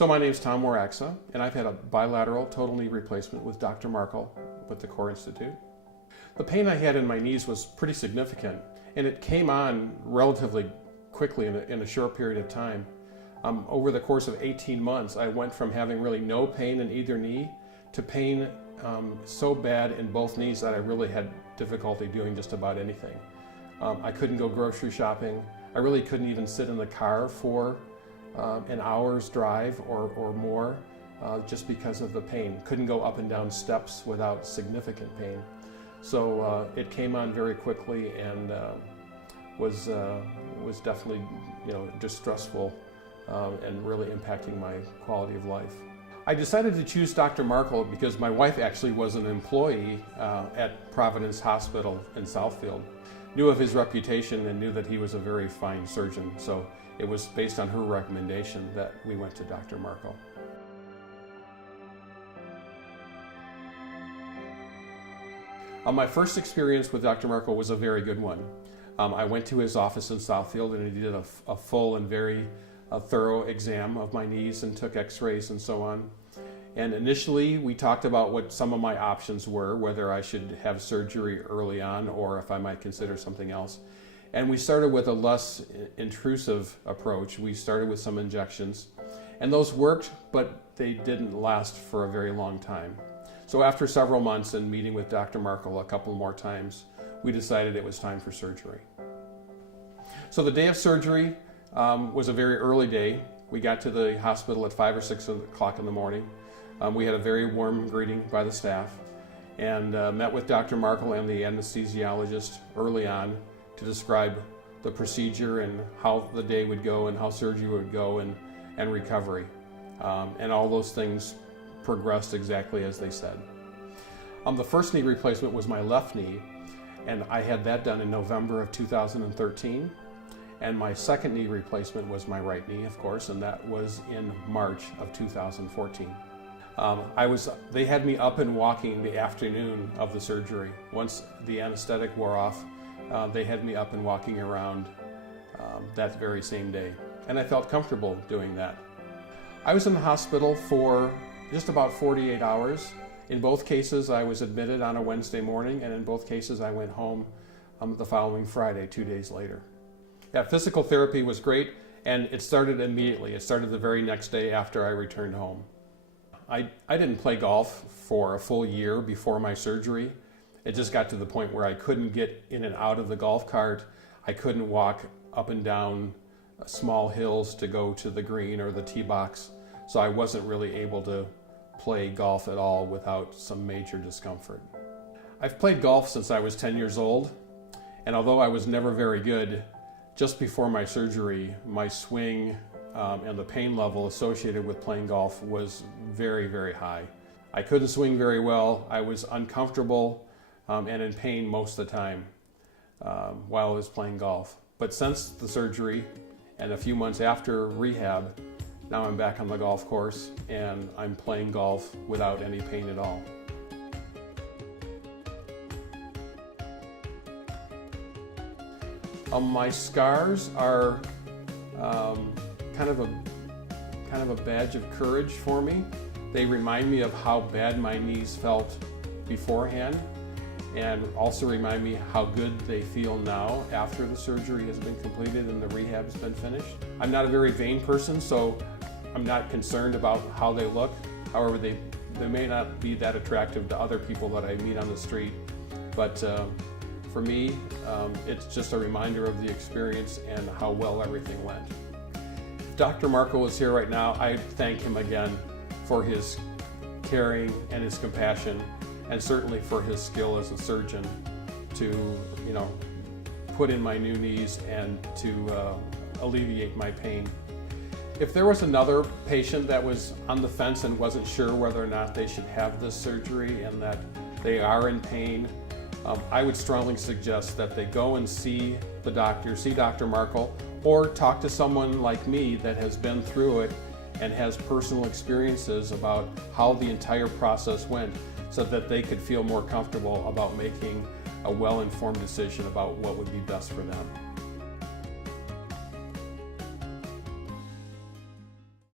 So my name's Tom Waraska, and I've had a bilateral total knee replacement with Dr. Markel with the Core Institute. The pain I had in my knees was pretty significant, and it came on relatively quickly in a short period of time. Over the course of 18 months, I went from having really no pain in either knee to pain so bad in both knees that I really had difficulty doing just about anything. I couldn't go grocery shopping. I really couldn't even sit in the car for an hour's drive or more just because of the pain. Couldn't go up and down steps without significant pain. So it came on very quickly and was definitely distressful and really impacting my quality of life. I decided to choose Dr. Markel because my wife actually was an employee at Providence Hospital in Southfield. Knew of his reputation and knew that he was a very fine surgeon, so it was based on her recommendation that we went to Dr. Markel. My first experience with Dr. Markel was a very good one. I went to his office in Southfield and he did a full and very thorough exam of my knees and took x-rays and so on. And initially we talked about what some of my options were, whether I should have surgery early on or if I might consider something else. And we started with a less intrusive approach. We started with some injections and those worked, but they didn't last for a very long time. So after several months and meeting with Dr. Markel a couple more times, we decided it was time for surgery. So the day of surgery was a very early day. We got to the hospital at 5 or 6 o'clock in the morning. We had a very warm greeting by the staff and met with Dr. Markel and the anesthesiologist early on to describe the procedure and how the day would go and how surgery would go and recovery. And all those things progressed exactly as they said. The first knee replacement was my left knee, and I had that done in November of 2013. And my second knee replacement was my right knee, of course, and that was in March of 2014. They had me up and walking the afternoon of the surgery. Once the anesthetic wore off, they had me up and walking around that very same day. And I felt comfortable doing that. I was in the hospital for just about 48 hours. In both cases, I was admitted on a Wednesday morning, and in both cases, I went home the following Friday, 2 days later. Yeah, physical therapy was great, and it started immediately. It started the very next day after I returned home. I didn't play golf for a full year before my surgery. It just got to the point where I couldn't get in and out of the golf cart. I couldn't walk up and down small hills to go to the green or the tee box, so I wasn't really able to play golf at all without some major discomfort. I've played golf since I was 10 years old, and although I was never very good, just before my surgery, my swing and the pain level associated with playing golf was very, very high. I couldn't swing very well. I was uncomfortable and in pain most of the time while I was playing golf. But since the surgery and a few months after rehab, now I'm back on the golf course and I'm playing golf without any pain at all. My scars are kind of a badge of courage for me. They remind me of how bad my knees felt beforehand and also remind me how good they feel now after the surgery has been completed and the rehab has been finished. I'm not a very vain person, so I'm not concerned about how they look. However, they may not be that attractive to other people that I meet on the street, but for me, it's just a reminder of the experience and how well everything went. If Dr. Markel was here right now, I thank him again for his caring and his compassion, and certainly for his skill as a surgeon to, put in my new knees and to alleviate my pain. If there was another patient that was on the fence and wasn't sure whether or not they should have this surgery and that they are in pain, I would strongly suggest that they go and see the doctor, see Dr. Markel, or talk to someone like me that has been through it and has personal experiences about how the entire process went so that they could feel more comfortable about making a well-informed decision about what would be best for them.